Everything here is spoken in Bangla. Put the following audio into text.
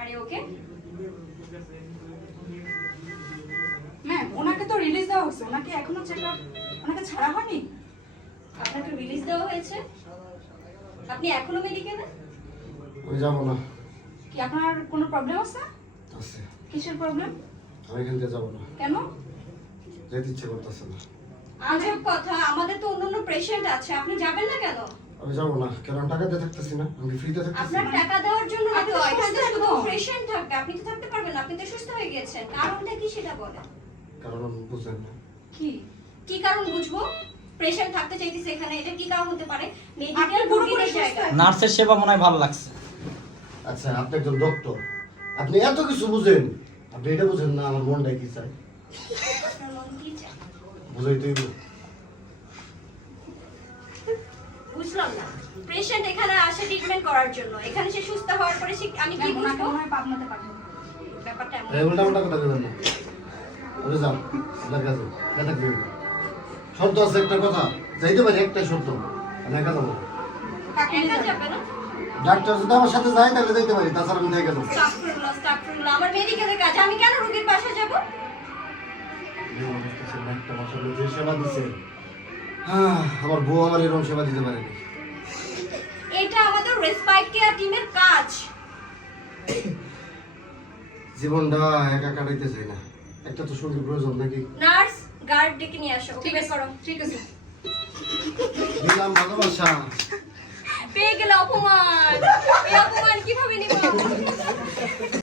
আরে ওকে ম্যাম ওনাকে তো রিলিজ দেওয়া হয়েছে, ওনাকে এখনো চেকআপ, ওনাকে ছাড়া হয়নি। আপনাকে রিলিজ দেওয়া হয়েছে, আপনি এখনো মেডিকেলে? আমি যাবো না। কি আপনার কোনো প্রবলেম আছে? আছে। কিসের প্রবলেম? আমি এখান থেকে যাবো না, কেন? যেতে ইচ্ছে করতেছে না। আজব কথা, আমাদের তো অন্যান্য পেশেন্ট আছে, আপনি যাবেন না কেন? আমি যাবো না, কেন টাকা দিয়ে থাকতেছি না, আমি ফ্রিতে থাকতেছি। আপনার টাকা দেওয়ার জন্য না আপনি তো, তো এখানে সুস্থ শুধু একদম। পেশেন্ট থাকবে, আপনি তো থাকতে পারবেন না, আপনি তো সুস্থ হয়ে গেছেন। কারণটা কি সেটা বলেন। কারণ আমি বুঝেন না। কি কি কারণ বুঝবো? পেশেন্ট থাকতে চাইতেছে এখানে, এটা কি কারণ হতে পারে? মেডিকেল আপনি পুরোপুরি রোগীদের সুস্থ। জায়গা। নার্সের সেবা মনে হয় ভালো লাগছে। আচ্ছা, আপনি একজন ডক্টর, আপনি এত কিছু বুঝেন, আপনি এটা বুঝেন না আমার মনটাই কি চায়? আপনার মন কি চায়? বুঝাই তুই বুঝলাম না। পেশেন্ট এখানে আসে ট্রিটমেন্ট করার জন্য, এখানে সে সুস্থ হওয়ার পরে সে আমি কি ম্যাম ওনাকে বুঝবো? মনে হয় পাবনাতে পাঠাবো। ব্যাপারটা এমন। উল্টা উল্টা কথা বলবেন না। ওরে যান, আপনার কাছে ব্যথা করবেন। শর্ত আছে একটা কথা, যাইতে পারি একটাই শর্ত, আমি একা যাবো না। কাকে নিয়ে একা যাবেন? যাবে না? ডাক্তার যদি আমার সাথে যায় তাহলে যাইতে পারি, তাছাড়া আমি থেকে যাবো। আস্তাগফিরুল্লাহ, আস্তাগফিরুল্লাহ। আমার মেডিকেলের কাজ, আমি কেন রোগীর বাসায় যাব? একটা মাসের যে সেবা দিছে, আমার বউ আমার এরকম সেবা দিতে পারেনি। এটা আমাদের রেসপাইট কেয়ার টিমের কাজ। জীবনটা একা কাটাইতে চাই না, একটা তো সঙ্গী প্রয়োজন নাকি? নার্স, গার্ড ডেকে নিয়ে আসো, ওকে বের করো। ঠিক আছে। দিলাম ভালোবাসা। পেয়ে গেলে অপমান, এই অপমান কিভাবে নিব?